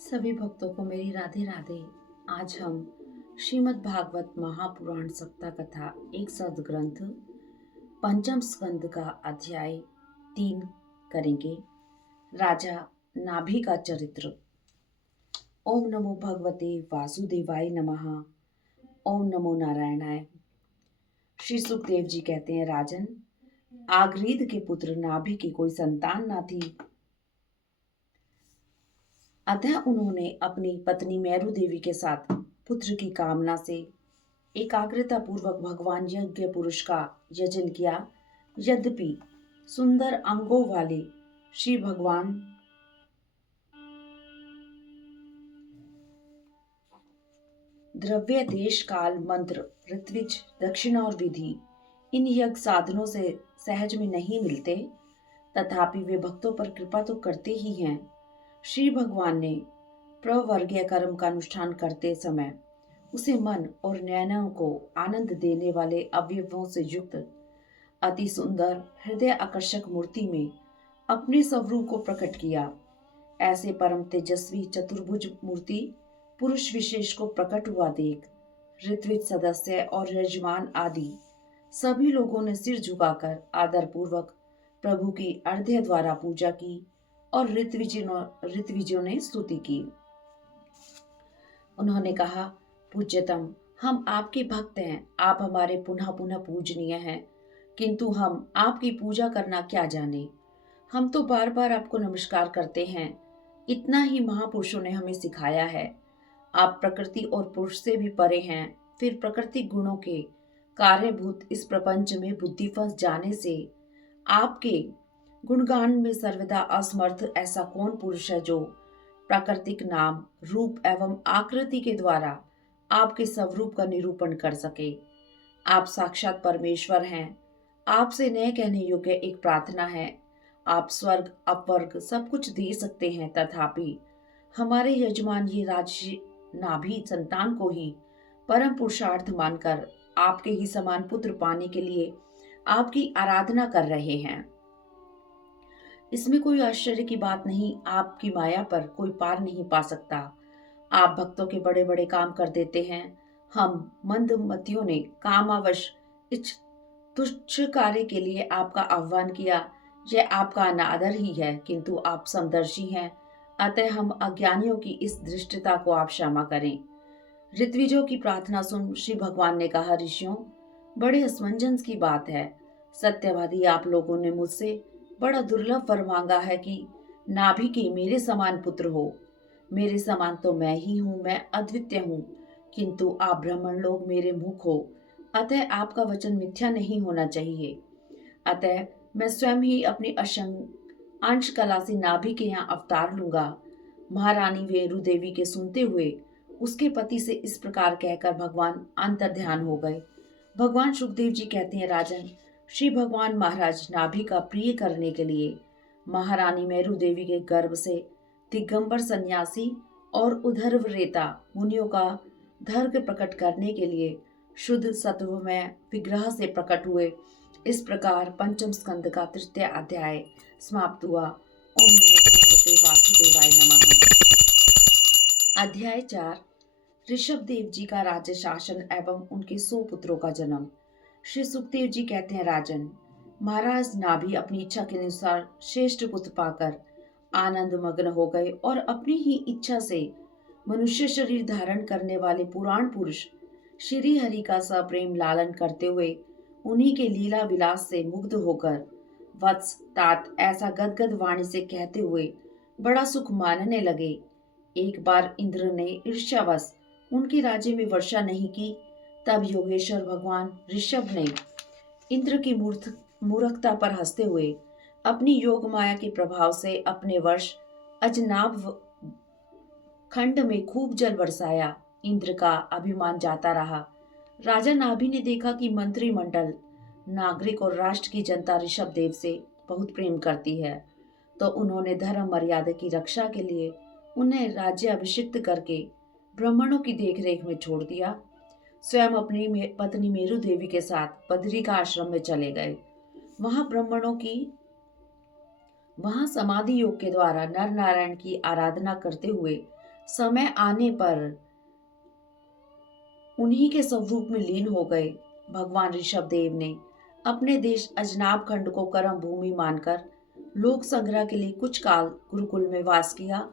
सभी भक्तों को मेरी राधे राधे। आज हम श्रीमद् भागवत महापुराण सप्ताह कथा एक सदग्रंथ पंचम स्कंद का अध्याय 3 करेंगे। राजा नाभि का चरित्र। ओम नमो भगवते वासुदेवाय नमः। ओम नमो नारायणाय। श्री सुखदेव जी कहते हैं, राजन, आगरीद के पुत्र नाभि की कोई संतान न थी। अतः उन्होंने अपनी पत्नी मेरु देवी के साथ पुत्र की कामना से एकाग्रता पूर्वक भगवान यज्ञ पुरुष का यजन किया। यद्यपि सुंदर अंगों वाले श्री भगवान द्रव्य देश काल मंत्र ऋत्विज दक्षिणा और विधि इन यज्ञ साधनों से सहज में नहीं मिलते, तथापि वे भक्तों पर कृपा तो करते ही हैं। श्री भगवान ने प्रवर्गीय कर्म का अनुष्ठान करते समय उसे मन और नयनों को आनंद देने वाले अवयवों से युक्त अति सुंदर हृदय आकर्षक मूर्ति में अपने स्वरूप को प्रकट किया। ऐसे परम तेजस्वी चतुर्भुज मूर्ति पुरुष विशेष को प्रकट हुआ देख ऋत्विज सदस्य और यजमान आदि सभी लोगों ने सिर झुकाकर आदर पूर्वक प्रभु की अर्घ्य द्वारा पूजा की और ऋत्विजों ने स्तुति की। उन्होंने कहा, पूज्यतम, हम आपके भक्त हैं, आप हमारे पुनः पुनः पूजनीय हैं, किंतु हम आपकी पूजा करना क्या जाने। हम तो बार बार आपको नमस्कार करते हैं, इतना ही महापुरुषों ने हमें सिखाया है। आप प्रकृति और पुरुष से भी परे हैं, फिर प्रकृति गुणों के कार्यभूत इस प्रपंच में बुद्धि फंस जाने से आपके गुणगान में सर्वदा असमर्थ ऐसा कौन पुरुष है जो प्राकृतिक नाम रूप एवं आकृति के द्वारा आपके स्वरूप का निरूपण कर सके। आप साक्षात परमेश्वर हैं। आपसे न कहने योग्य एक प्रार्थना है। आप स्वर्ग अपवर्ग सब कुछ दे सकते हैं, तथापि हमारे यजमान ये राजर्षि नाभि संतान को ही परम पुरुषार्थ मानकर आपके ही समान पुत्र पाने के लिए आपकी आराधना कर रहे हैं। इसमें कोई आश्चर्य की बात नहीं। आपकी माया पर कोई पार नहीं पा सकता। आप भक्तों के बड़े बड़े काम कर देते हैं। हम मंदमतियों ने कामावश इस तुच्छ कार्य के लिए आपका आह्वान किया। यह आपका अनादर ही है, किंतु आप समदर्शी हैं, अतः हम अज्ञानियों की इस दृष्टता को आप क्षमा करें। ऋत्विजों की प्रार्थना सुन श्री भगवान ने कहा, ऋषियों, बड़े असमंजस की बात है। सत्यवादी आप लोगों ने मुझसे बड़ा दुर्लभ वर मांगा है कि नाभि के मेरे समान पुत्र हो। मेरे समान तो मैं ही हूँ, मैं अद्वितीय हूँ, किंतु आप ब्राह्मण लोग मेरे मुख हो, अतः आपका वचन मिथ्या नहीं होना चाहिए। अतः मैं स्वयं ही अपनी अंश कला से नाभि के यहाँ अवतार लूंगा। महारानी वेरु देवी के सुनते हुए उसके पति से इस प्रकार कहकर भगवान अंतर्ध्यान हो गए। भगवान सुखदेव जी कहते हैं, राजन, श्री भगवान महाराज नाभि का प्रिय करने के लिए महारानी मेरु देवी के गर्भ से दिगंबर सन्यासी और उधर्वरेता मुनियों का धर्म प्रकट करने के लिए शुद्ध सत्वमय विग्रह से प्रकट हुए। इस प्रकार पंचम स्कंद का तृतीय अध्याय समाप्त हुआ। ओम नमो भगवते वासुदेवाय नमः। अध्याय 4 ऋषभ देव जी का राज्य शासन एवं उनके 100 पुत्रों का जन्म। श्री सुखदेव जी कहते हैं, राजन, महाराज नाभि अपनी इच्छा के अनुसार श्रेष्ठ पुत्र पाकर आनंद मग्न हो गए और अपनी ही इच्छा से मनुष्य शरीर धारण करने वाले पुराण पुरुष श्री हरि का सप्रेम लालन करते हुए उन्हीं के लीला विलास से मुग्ध होकर वत्स तात ऐसा गदगद वाणी से कहते हुए बड़ा सुख मानने लगे। एक बार इंद्र ने ईर्ष्यावश उनके राज्य में वर्षा नहीं की। तब योगेश्वर भगवान ऋषभ ने इंद्र की मूर्खता पर हंसते हुए अपनी योग माया के प्रभाव से अपने वर्ष अजनाभ खंड में खूब जल बरसाया। इंद्र का अभिमान जाता रहा। राजा नाभि ने देखा कि मंत्रिमंडल, नागरिक और राष्ट्र की जनता ऋषभ देव से बहुत प्रेम करती है, तो उन्होंने धर्म मर्यादा की रक्षा के लिए उन्हें राज्य अभिषिक्त करके ब्राह्मणों की देखरेख में छोड़ दिया। स्वयं अपनी पत्नी मेरु देवी के साथ बद्री का आश्रम में चले गए। वहां समाधि योग के द्वारा नर नारायण की आराधना करते हुए समय आने पर उन्हीं के स्वरूप में लीन हो गए। भगवान ऋषभ देव ने अपने देश अजनाब खंड को कर्म भूमि मानकर लोक संग्रह के लिए कुछ काल गुरुकुल में वास किया।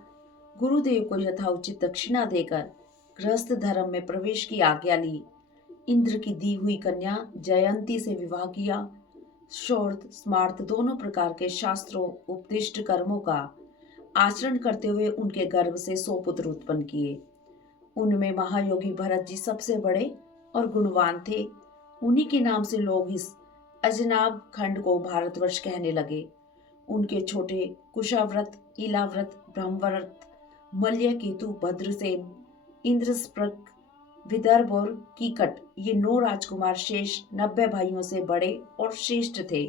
गुरुदेव को यथाउचित दक्षिणा देकर गृहस्थ धर्म में प्रवेश की आज्ञा ली। इंद्र की दी हुई कन्या जयंती से विवाह किया। शौर्त स्मार्त दोनों प्रकार के शास्त्रों उपदिष्ट कर्मों का आचरण करते हुए उनके गर्भ से 100 पुत्र उत्पन्न किए। उनमें महायोगी भरत जी सबसे बड़े और गुणवान थे। उन्हीं के नाम से लोग इस अजनाब खंड को भारतवर्ष कहने लगे। उनके छोटे कुशाव्रत, इलाव्रत, ब्रह्मव्रत, मल्य केतु, भद्रसेन, इंद्रस्प्रक, विदर्भ और कीकट ये 9 राजकुमार शेष 90 भाइयों से बड़े और श्रेष्ठ थे।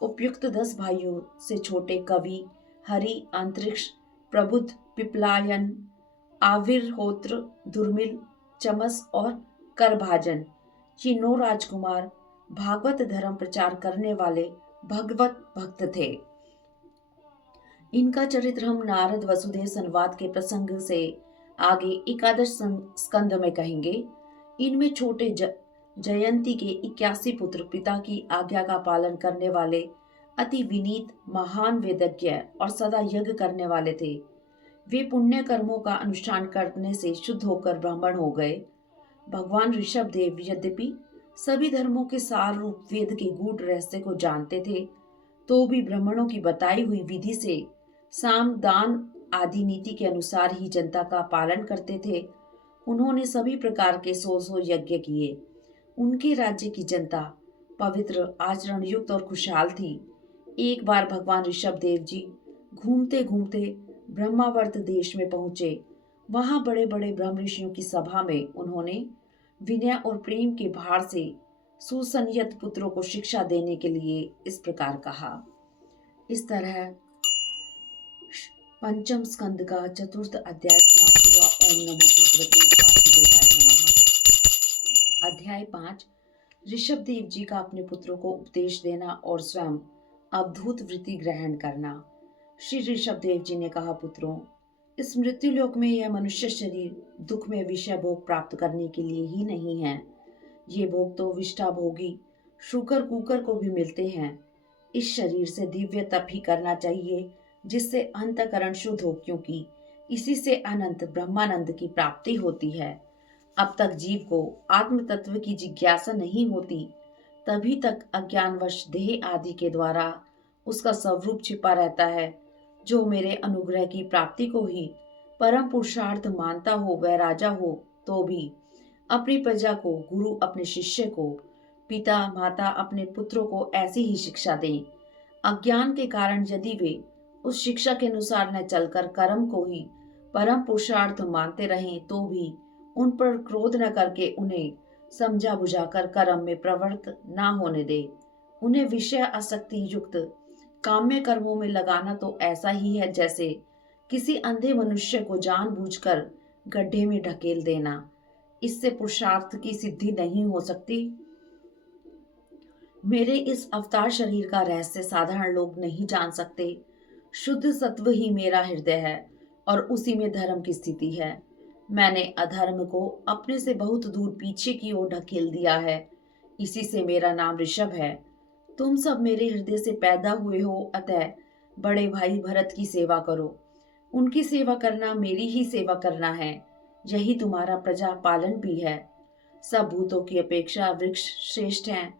उपयुक्त 10 भाइयों से छोटे कवि, हरि, अंतरिक्ष, प्रबुद्ध, पिपलायन, आविर्होत्र, दुर्मिल, चमस और करभाजन ये 9 राजकुमार भागवत धर्म प्रचार करने वाले भगवत भक्त थे। इनका चरित्र हम नारद वसुदेव संवाद के प्रसंग से आगे एकादश स्कंद में कहेंगे। इनमें छोटे जयंती के 81 पुत्र पिता की आज्ञा का पालन करने वाले अति विनीत, महान वेदज्ञ और सदा यज्ञ करने वाले थे। वे पुण्य कर्मों का अनुष्ठान करने से शुद्ध होकर ब्राह्मण हो गए। भगवान ऋषभ देव यद्यपि सभी धर्मों के सार रूप वेद के गूढ़ रहस्य को जानते थे, तो भी ब्राह्मणों की बताई हुई विधि से साम दान आदि नीति के अनुसार ही जनता का पालन करते थे। उन्होंने सभी प्रकार के 100 यज्ञ किए। उनके राज्य की जनता पवित्र, आचरण युक्त और खुशहाल थी। एक बार भगवान ऋषभ देव जी घूमते घूमते ब्रह्मावर्त देश में पहुंचे। वहां बड़े बड़े ब्रह्म ऋषियों की सभा में उन्होंने विनय और प्रेम के भार से सुसंयत पुत्रों को शिक्षा देने के लिए इस प्रकार कहा। इस तरह पंचम स्कंद का चतुर्थ अध्याय समाप्त हुआ। ओम नमो भगवते वासुदेवाय नमः। अध्याय 5 ऋषभ देव जी का अपने पुत्रों को उपदेश देना और स्वयं अवधूत वृत्ति ग्रहण करना। श्री ऋषभ देव जी ने कहा, पुत्रों, इस मृत्युलोक में यह मनुष्य शरीर दुख में विषय भोग प्राप्त करने के लिए ही नहीं है। ये भोग तो विष्ठा भोगी शुकर कुकर को भी मिलते हैं। इस शरीर से दिव्य तप ही करना चाहिए जिससे अंतकरण शुद्ध हो, क्योंकि इसी से अनंत ब्रह्मानंद की प्राप्ति होती है। अब तक जीव को आत्म तत्व की जिज्ञासा नहीं होती, तभी तक अज्ञानवश देह आदि के द्वारा उसका स्वरूप छिपा रहता है। जो मेरे अनुग्रह की प्राप्ति को ही परम पुरुषार्थ मानता हो, वह राजा हो तो भी अपनी प्रजा को, गुरु अपने शिष्य को, पिता माता अपने पुत्रों को ऐसी ही शिक्षा दें। अज्ञान के कारण यदि वे उस शिक्षा के अनुसार न चलकर कर्म को ही परम पुरुषार्थ मानते रहें, तो भी उन पर क्रोध न करके उन्हें समझा बुझाकर कर्म में प्रवृत्त ना होने दे। उन्हें विषय आसक्ति युक्त काम्य कर्मों में लगाना तो ऐसा ही है जैसे किसी अंधे मनुष्य को जानबूझकर गड्ढे में ढकेल देना। इससे पुरुषार्थ की सिद्धि नहीं हो सकती। मेरे इस अवतार शरीर का रहस्य साधारण लोग नहीं जान सकते। शुद्ध सत्व ही मेरा हृदय है और उसी में धर्म की स्थिति है। मैंने अधर्म को अपने से बहुत दूर पीछे की ओर ढकेल दिया है। इसी से मेरा नाम ऋषभ है। तुम सब मेरे हृदय से पैदा हुए हो, अतः बड़े भाई भरत की सेवा करो। उनकी सेवा करना मेरी ही सेवा करना है। यही तुम्हारा प्रजा पालन भी है। सब भूतों की अपेक्षा वृक्ष श्रेष्ठ हैं।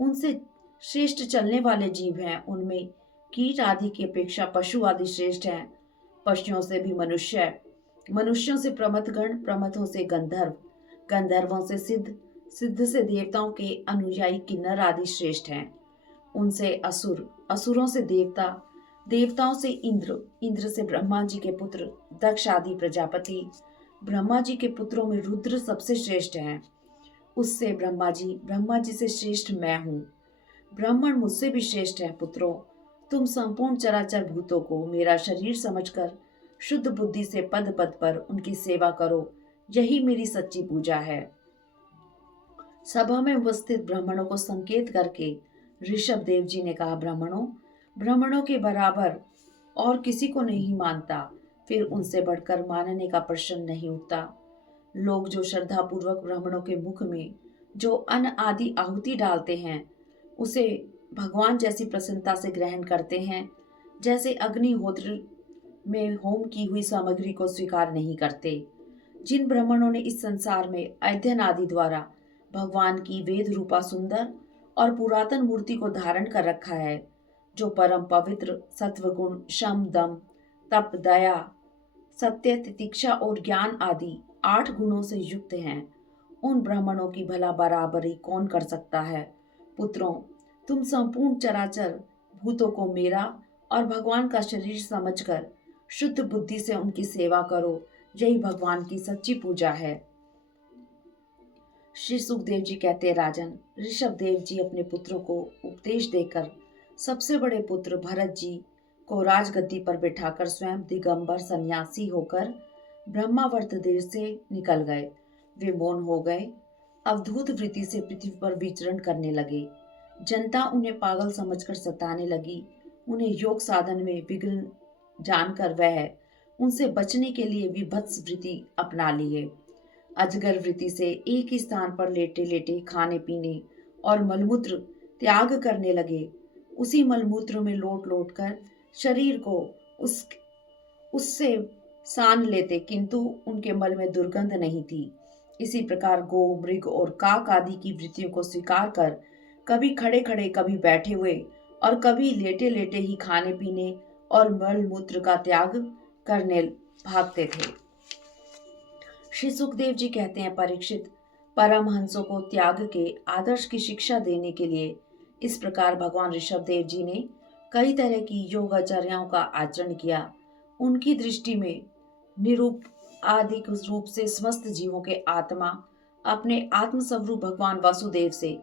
उनसे श्रेष्ठ चलने वाले जीव हैं। उनमें कीट आदि की अपेक्षा पशु आदि श्रेष्ठ हैं। पशुओं से भी मनुष्य, मनुष्यों से प्रमथगण, प्रमथों से गंधर्व, गंधर्वों से सिद्ध, सिद्ध से देवताओं के अनुयायी किन्नर आदि श्रेष्ठ हैं। उनसे असुर, असुरों से देवता, देवताओं से इंद्र, इंद्र से ब्रह्मा जी के पुत्र दक्ष आदि प्रजापति, ब्रह्मा जी के पुत्रों में रुद्र सबसे श्रेष्ठ हैं। उससे ब्रह्मा जी से श्रेष्ठ मैं हूँ। ब्राह्मण मुझसे भी श्रेष्ठ है। पुत्रों, तुम संपूर्ण चराचर भूतों को मेरा शरीर समझकर शुद्ध बुद्धि से पद पद पर उनकी सेवा करो। यही मेरी सच्ची पूजा है। सभा में उपस्थित ब्राह्मणों को संकेत करके ऋषभ देव जी ने कहा, ब्राह्मणों, ब्राह्मणों के बराबर और किसी को नहीं मानता। फिर उनसे बढ़कर मानने का प्रश्न नहीं उठता। लोग जो श्रद्धा पूर्वक ब्राह्मणों के मुख में जो अन्न आदि आहुति डालते हैं उसे भगवान जैसी प्रसन्नता से ग्रहण करते हैं, जैसे अग्निहोत्र में होम की हुई सामग्री को स्वीकार नहीं करते। जिन ब्राह्मणों ने इस संसार में अध्ययन आदि द्वारा भगवान की वेद रूपा सुंदर और पुरातन मूर्ति को धारण कर रखा है, जो परम पवित्र सत्वगुण, शम, दम, तप, दया, सत्य, तितिक्षा और ज्ञान आदि 8 गुणों से युक्त हैं, उन ब्राह्मणों की भला बराबरी कौन कर सकता है। पुत्रों, तुम संपूर्ण चराचर भूतों को मेरा और भगवान का शरीर समझकर शुद्ध बुद्धि से उनकी सेवा करो, यही भगवान की सच्ची पूजा है। श्री सुखदेव जी कहते हैं, राजन, ऋषभ देव जी अपने पुत्रों को उपदेश देकर सबसे बड़े पुत्र भरत जी को राजगद्दी पर बिठाकर स्वयं दिगंबर सन्यासी होकर ब्रह्मावर्त देश से निकल गए। वे मौन हो गए, अवधूत वृत्ति से पृथ्वी पर विचरण करने लगे। जनता उन्हें पागल समझकर सताने लगी। उन्हें योग साधन में विघ्न जानकर वह उनसे बचने के लिए विभत्स वृत्ति अपना लिए। अजगर वृत्ति से एक ही स्थान पर लेटे लेटे खाने पीने और मलमूत्र त्याग करने लगे। उसी मलमूत्र में लोट लोट कर शरीर को उससे सान लेते, किंतु उनके मल में दुर्गंध नहीं थी। इसी प्रकार गो, मृग और काक आदि की वृत्तियों को स्वीकार कर कभी खड़े खड़े, कभी बैठे हुए और कभी लेटे लेटे ही खाने पीने और मल मूत्र का त्याग करने भागते थे। श्री सुखदेव जी कहते हैं, परीक्षित, परमहंसों को त्याग के आदर्श की शिक्षा देने के लिए इस प्रकार भगवान ऋषभ देव जी ने कई तरह की योगाचर्याओं का आचरण किया। उनकी दृष्टि में निरूप आदि रूप से समस्त जीवों के आत्मा अपने आत्मस्वरूप भगवान वासुदेव से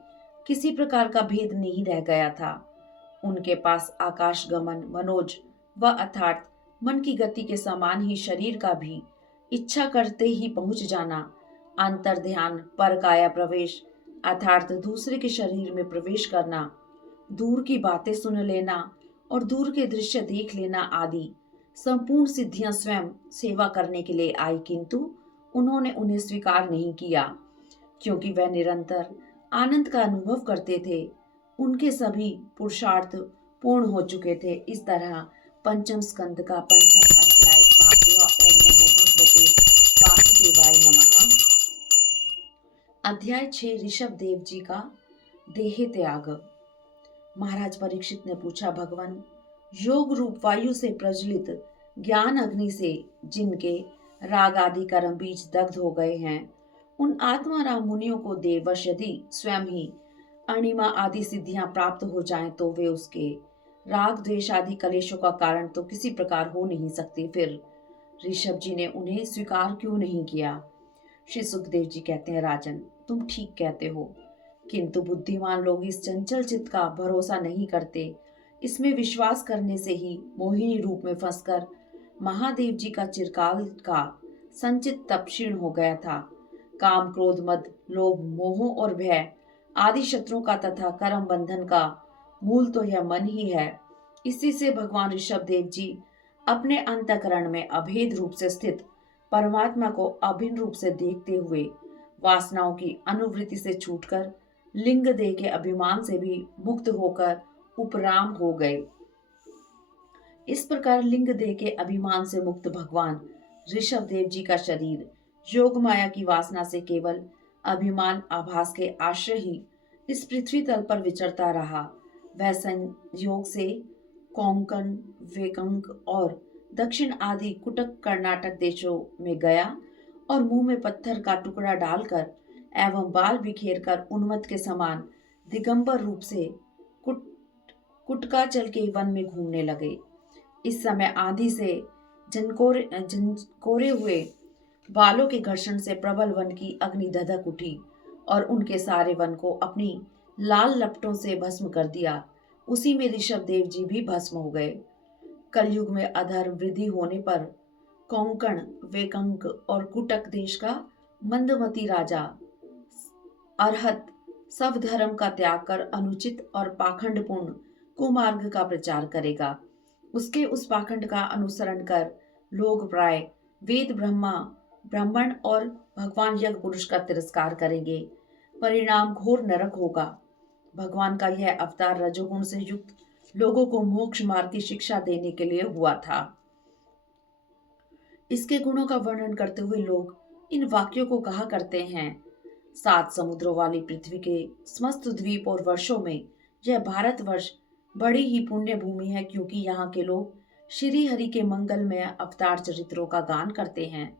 किसी प्रकार का भेद नहीं रह गया था। उनके पास आकाश गमन, मनोज व अर्थात मन की गति के समान ही शरीर का भी इच्छा करते ही पहुंच जाना, अंतर ध्यान, पर काया प्रवेश अर्थात दूसरे के शरीर में प्रवेश करना, दूर की बातें सुन लेना और दूर के दृश्य देख लेना आदि संपूर्ण सिद्धियां स्वयं सेवा करने के लिए आई, किंतु उन्होंने उन्हें स्वीकार नहीं किया, क्योंकि वह निरंतर आनंद का अनुभव करते थे। उनके सभी पुरुषार्थ पूर्ण हो चुके थे। इस तरह पंचम स्कंद का पंचम अध्याय समाप्त हुआ। ओम नमो भगवते वासुदेवाय नमः। अध्याय 6, ऋषभ देव जी का देह त्याग। महाराज परीक्षित ने पूछा, भगवान, योग रूप वायु से प्रज्वलित ज्ञान अग्नि से जिनके राग आदि कर्म बीज दग्ध हो गए हैं, उन आत्माराम मुनियों को देवश यदि स्वयं ही अणिमा आदि सिद्धियां प्राप्त हो जाएं, तो वे उसके राग द्वेष आदि कलेशों का कारण तो किसी प्रकार हो नहीं सकते। फिर ऋषभ जी ने उन्हें स्वीकार क्यों नहीं किया? श्री सुखदेव जी कहते हैं, राजन, तुम ठीक कहते हो, किंतु बुद्धिमान लोग इस चंचल चित्त का भरोसा नहीं करते। इसमें विश्वास करने से ही मोहिनी रूप में फंसकर महादेव जी का चिरकाल का संचित तप क्षीण हो गया था। काम, क्रोध, मद, लोभ, मोह और भय आदि शत्रुओं का तथा कर्म बंधन का मूल तो यह मन ही है। इसी से भगवान ऋषभ देव जी अपने अंतःकरण में अभेद रूप से स्थित परमात्मा को अभिन्न रूप से देखते हुए वासनाओं की अनुवृत्ति से छूटकर लिंग देह के अभिमान से भी मुक्त होकर उपराम हो गए। इस प्रकार लिंग देह के अभिमान से मुक्त भगवान ऋषभ देव जी का शरीर योग माया की वासना से केवल अभिमान आभास के आश्रय ही इस पृथ्वी तल पर विचरता रहा। वह संयोग से कोंकण, वेकंग और दक्षिण आदि कुटक कर्नाटक देशों में गया और मुंह में पत्थर का टुकड़ा डालकर एवं बाल बिखेर कर उन्मत्त के समान दिगंबर रूप से कुटकाचल के वन में घूमने लगे। इस समय आंधी से झनकोरे हुए बालों के घर्षण से प्रबल वन की अग्नि धधक उठी और उनके सारे वन को अपनी लाल लपटों से भस्म कर दिया। उसी में ऋषभ देव जी भी भस्म हो गए। कलयुग में अधर्म वृद्धि होने पर कोंकण, वेकंक और कुटक देश का मंदमती राजा अरहत सब धर्म का त्याग कर अनुचित और पाखंडपूर्ण कुमार्ग का प्रचार करेगा। उसके उस पाखंड का अनुसरण कर लोग प्राय वेद ब्राह्मण और भगवान यज्ञ पुरुष का तिरस्कार करेंगे। परिणाम घोर नरक होगा। भगवान का यह अवतार रजोगुण से युक्त लोगों को मोक्ष मार्ग की शिक्षा देने के लिए हुआ था। इसके गुणों का वर्णन करते हुए लोग इन वाक्यों को कहा करते हैं। 7 समुद्रों वाली पृथ्वी के समस्त द्वीप और वर्षों में यह भारतवर्ष बड़ी ही पुण्य भूमि है, क्योंकि यहाँ के लोग श्री हरि के मंगलमय अवतार चरित्रों का गान करते हैं।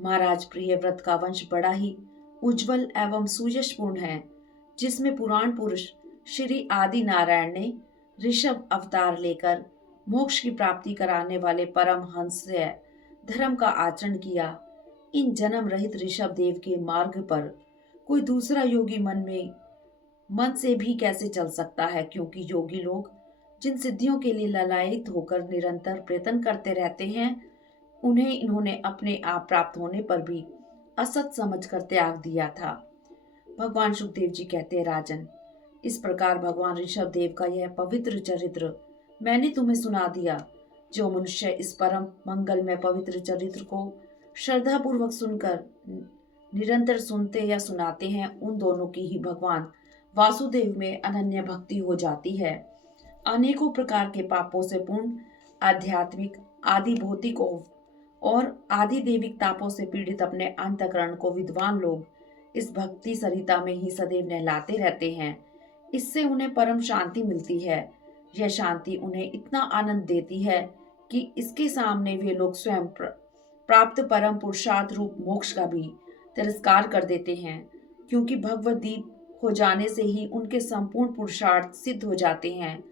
महाराज प्रियव्रत का वंश बड़ा ही उज्जवल एवं सुयशपूर्ण है, जिसमें पुराण पुरुष श्री आदि नारायण ने ऋषभ अवतार लेकर मोक्ष की प्राप्ति कराने वाले परम हंस से धर्म का आचरण किया। इन जन्म रहित ऋषभ देव के मार्ग पर कोई दूसरा योगी मन से भी कैसे चल सकता है, क्योंकि योगी लोग जिन सिद्धियों के लिए ललायित होकर निरंतर प्रयत्न करते रहते हैं, उन्हें इन्होंने अपने आप प्राप्त होने पर भी असत समझकर त्याग दिया था। भगवान सुखदेव जी कहते हैं, राजन, इस प्रकार भगवान ऋषभ देव का यह पवित्र चरित्र मैंने तुम्हें सुना दिया। जो मनुष्य इस परम मंगलमय पवित्र चरित्र को श्रद्धा पूर्वक सुनकर निरंतर सुनते या सुनाते हैं, उन दोनों की ही भगवान वासुदेव में अनन्य भक्ति हो जाती है। अनेकों प्रकार के पापों से पूर्ण आध्यात्मिक, आदि भौतिक और आदि देविक तापों से पीड़ित अपने अंतःकरण को विद्वान लोग इस भक्ति सरिता में ही सदैव नहलाते रहते हैं। इससे उन्हें परम शांति मिलती है। यह शांति उन्हें इतना आनंद देती है कि इसके सामने वे लोग स्वयं प्राप्त परम पुरुषार्थ रूप मोक्ष का भी तिरस्कार कर देते हैं, क्योंकि भगवत दीप हो जाने से ही उनके संपूर्ण पुरुषार्थ सिद्ध हो जाते हैं।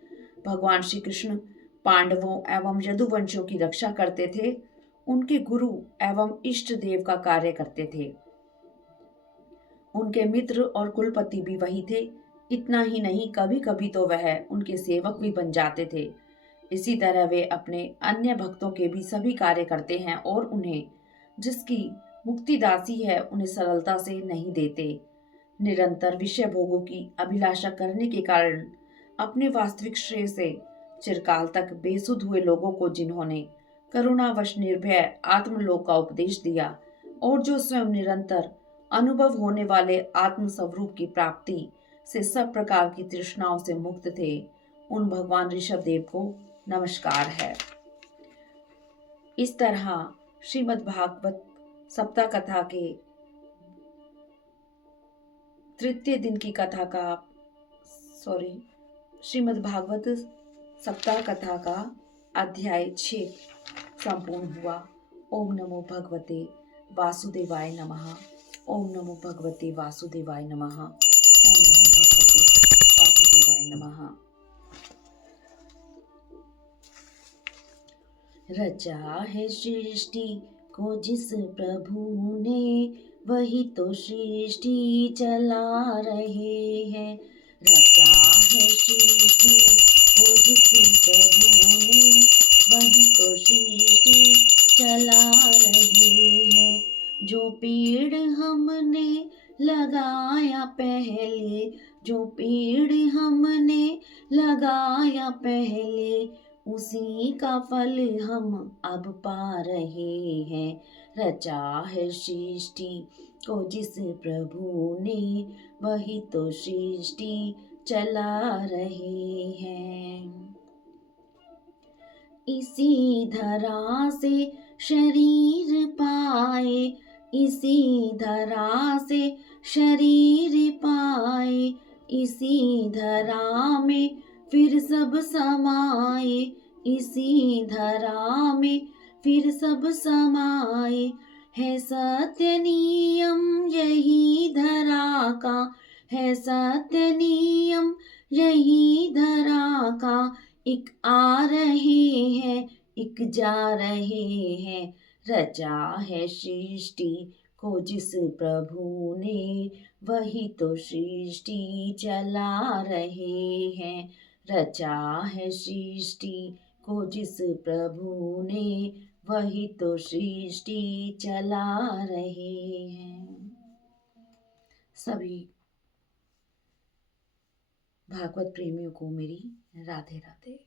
भगवान श्री कृष्ण पांडवों एवं यदुवंशियों की रक्षा करते थे, उनके गुरु एवं इष्ट देव का कार्य करते थे। उनके मित्र और कुलपति भी वही थे। इतना ही नहीं, कभी कभी तो वह उनके सेवक भी बन जाते थे। इसी तरह वे अपने अन्य भक्तों के भी सभी कार्य करते हैं और उन्हें जिसकी मुक्ति दासी है, उन्हें सरलता से नहीं देते। निरंतर विषय भोगों की अभिलाषा करने के कारण अपने वास्तविक श्रेय से चिरकाल तक बेसुध हुए लोगों को जिन्होंने करुणावश निर्भय आत्मलोक का उपदेश दिया और जो स्वयं निरंतर अनुभव होने वाले आत्म स्वरूप की प्राप्ति से सब प्रकार की तृष्णाओं से मुक्त थे, उन भगवान ऋषभ देव को नमस्कार है। इस तरह श्रीमद् भागवत सप्ताह कथा के तृतीय दिन की कथा का श्रीमद् भागवत सप्ताह कथा का अध्याय 6 संपूर्ण हुआ। ओम नमो भगवते वासुदेवाय नमः। ओम नमो भगवते वासुदेवाय नमः। ओम नमो भगवते वासुदेवाय नमः। रचा है सृष्टि को जिस प्रभु ने, वही तो सृष्टि चला रहे हैं। रचा है सृष्टि को जिस प्रभु ने, वही तो सृष्टि चला रहे हैं। जो पेड़ हमने लगाया पहले, जो पेड़ हमने लगाया पहले, उसी का फल हम अब पा रहे हैं। रचा है सृष्टि को जिस प्रभु ने, वही तो सृष्टि चला रहे हैं। इसी धरा से शरीर पाए, इसी धरा से शरीर पाए, इसी धरा में फिर सब समाए, इसी धरा में फिर सब समाए। है सत्य नियम यही धरा का, है सत्य नियम यही धरा का। एक आ रहे हैं, एक जा रहे हैं। रचा है सृष्टि को जिस प्रभु ने, वही तो सृष्टि चला रहे हैं। रचा है सृष्टि को जिस प्रभु ने, वही तो सृष्टि चला रहे हैं। सभी भागवत प्रेमियों को मेरी राधे राधे।